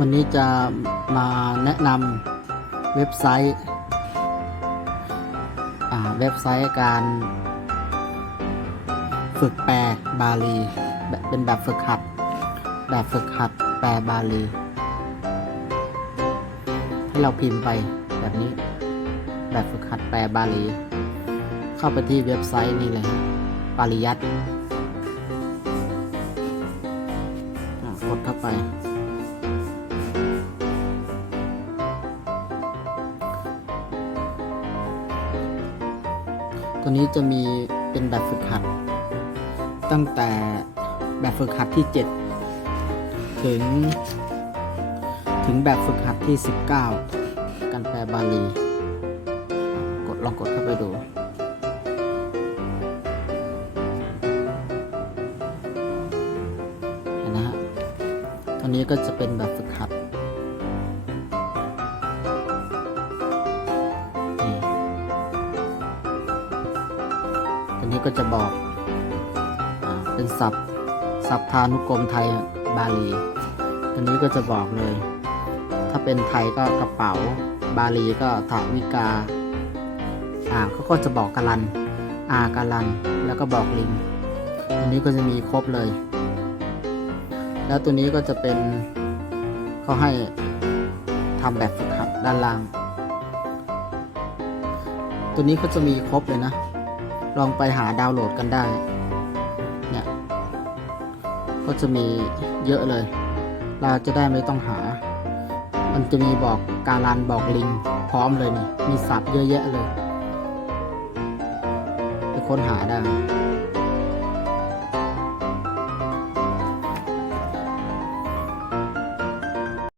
วันนี้จะมาแนะนำเว็บไซต์เว็บไซต์การ ฝึกแปลบาลี เป็นแบบฝึกหัด แบบฝึกหัดแปลบาลี ให้เราพิมพ์ไปแบบนี้ แบบฝึกหัดแปลบาลี เข้าไปที่เว็บไซต์นี่เลยปาริยัตกดเข้าไป ตัวนี้จะมีเป็นแบบฝึกหัด ตั้งแต่แบบฝึกหัดที่ 7 ถึง ถึงแบบฝึกหัดที่ 19 การแปลบาลี กดลองกดเข้าไปดูเห็นนะฮะตัวนี้ก็จะเป็นแบบฝึกหัด ตัวนี้ก็จะบอกอเป็นศัพท์ศัพทานุกรมไทยบาลี ตัวนี้ก็จะบอกเลย ถ้าเป็นไทยก็กระเป๋า บาลีก็ถาวิกาอ่าเขาก็จะบอกกาลันอากาลันแล้วก็บอกลิงตัวนี้ก็จะมีครบเลย แล้วตัวนี้ก็จะเป็นเขาให้ทำแบบฝึกหัดด้านล่าง ตัวนี้ก็จะมีครบเลยนะ ลองไปหาดาวน์โหลดกันได้ เนี่ย ก็จะมีเยอะเลย เราจะได้ไม่ต้องหา มันจะมีบอกการันบอกลิงพร้อมเลยนี่ มีศัพท์เยอะแยะเลย ไปค้นหาได้